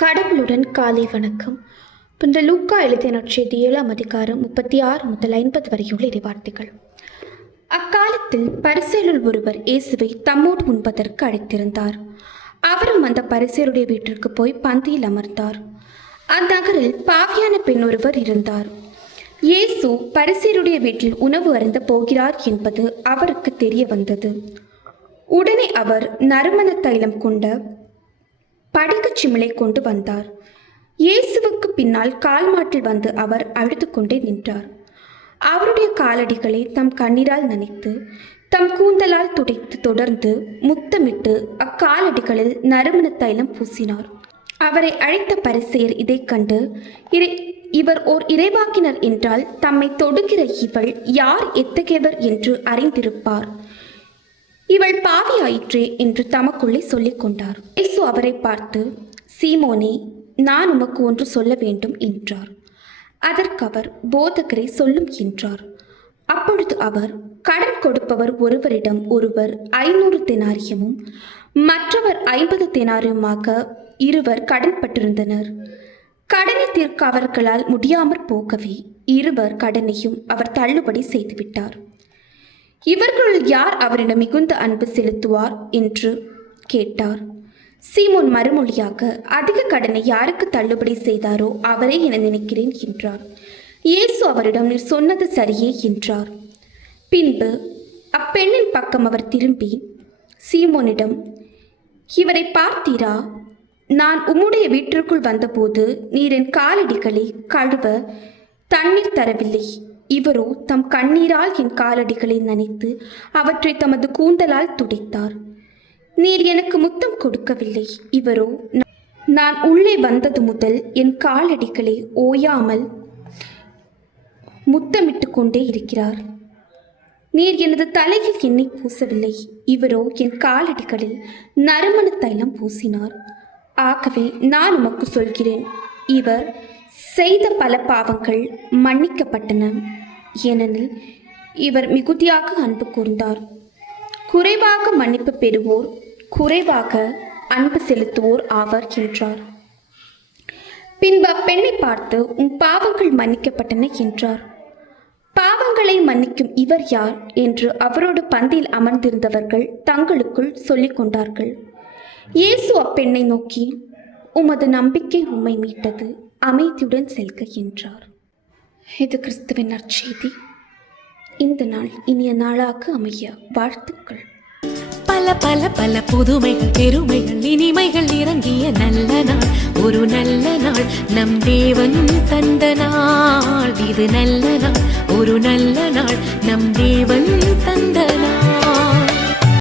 கடவுளுடன் காலை வணக்கம். புனித லூக்கா எழுதிய நற்செய்தி 7ஆம் அதிகாரம் 36 முதல் 50 வரையுள்ள இறைவார்த்தைகள். அக்காலத்தில் பரிசேயருள் ஒருவர் இயேசுவை தம்மோடு உண்பதற்கு அழைத்திருந்தார். அவரும் அந்த பரிசேயருடைய வீட்டிற்கு போய் பந்தியில் அமர்ந்தார். அந்நகரில் பாவியான பெண் ஒருவர் இருந்தார். இயேசு பரிசேயருடைய வீட்டில் உணவு அருந்த போகிறார் என்பது அவருக்கு தெரிய வந்தது. உடனே அவர் நறுமண தைலம் கொண்ட படிக்கச் சிமிழை கொண்டு வந்தார். இயேசுவுக்கு பின்னால் கால் மாட்டில் வந்து அவர் அழுது கொண்டே நின்றார். அவருடைய காலடிகளை தம் கண்ணீரால் நனைத்து தம் கூந்தலால் துடைத்து தொடர்ந்து முத்தமிட்டு அக்காலடிகளில் நறுமண தைலம் பூசினார். அவரை அழைத்த பரிசேயர் இதை கண்டு, இவர் ஓர் இறைவாக்கினர் என்றால் தம்மை தொடுகிற இவள் யார் எத்தகையவர் என்று அறிந்திருப்பார். இவள் பாவி ஆயிற்றே என்று தமக்குள்ளே சொல்லிக் கொண்டார். இயேசு அவரை பார்த்து, சீமோனே, நான் உமக்கு ஒன்று சொல்ல வேண்டும் என்றார். அதற்கு அவர், போதகரை சொல்லும் என்றார். அப்பொழுது அவர், கடன் கொடுப்பவர் ஒருவரிடம் ஒருவர் 500 தெனாரியமும் மற்றவர் 50 தெனாரியமாக இருவர் கடன்பட்டிருந்தனர். கடனை தீர்க்க அவர்களால் முடியாமற் போகவே இருவர் கடனையும் அவர் தள்ளுபடி செய்துவிட்டார். இவர்களுள் யார் அவரிடம் மிகுந்த அன்பு செலுத்துவார் என்று கேட்டார். சீமோன் மறுமொழியாக, அதிக கடனை யாருக்கு தள்ளுபடி செய்தாரோ அவரே என நினைக்கிறேன் என்றார். இயேசு அவரிடம், நீர் சொன்னது சரியே என்றார். பின்பு அப்பெண்ணின் பக்கம் அவர் திரும்பி சீமோனிடம், இவரை பார்த்தீரா? நான் உம்முடைய வீட்டிற்குள் வந்தபோது நீர் என் காலடிகளை கழுவ தண்ணீர் தரவில்லை. இவரோ தம் கண்ணீரால் என் காலடிகளை நனைத்து அவற்றை தமது கூந்தலால் துடைத்தார். நீர் எனக்கு முத்தம் கொடுக்கவில்லை. இவரோ நான் உள்ளே வந்தது முதல் என் காலடிகளை ஓயாமல் முத்தமிட்டு கொண்டே இருக்கிறார். நீர் எனது தலையில் எண்ணெய் பூசவில்லை. இவரோ என் காலடிகளில் நறுமண தைலம் பூசினார். ஆகவே நான் உமக்கு சொல்கிறேன், இவர் செய்த பல பாவங்கள் மன்னிக்கப்பட்டன, ஏனெனில் இவர் மிகுதியாக அன்பு கூர்ந்தார். குறைவாக மன்னிப்பு பெறுவோர் குறைவாக அன்பு செலுத்துவோர் ஆவர் என்றார். பின்பு அப்பெண்ணை பார்த்து, உன் பாவங்கள் மன்னிக்கப்பட்டன என்றார். பாவங்களை மன்னிக்கும் இவர் யார் என்று அவரோடு பந்தியில் அமர்ந்திருந்தவர்கள் தங்களுக்குள் சொல்லிக் கொண்டார்கள். இயேசு அப்பெண்ணை நோக்கி, உமது நம்பிக்கை உம்மை மீட்டது, அமைதியுடன் செல்க என்றார். இது கிறிஸ்துவின் நற்செய்தி. இந்த நாள் இனிய நாளாக அமைய வாழ்த்துக்கள். பல பல பல புதுமைகள், பெருமைகள், இனிமைகள் இறங்கிய நல்ல நாள், ஒரு நல்ல நாள், நம் தேவன் தந்த நாள். இது நல்ல நாள், ஒரு நல்ல நாள், நம் தேவன்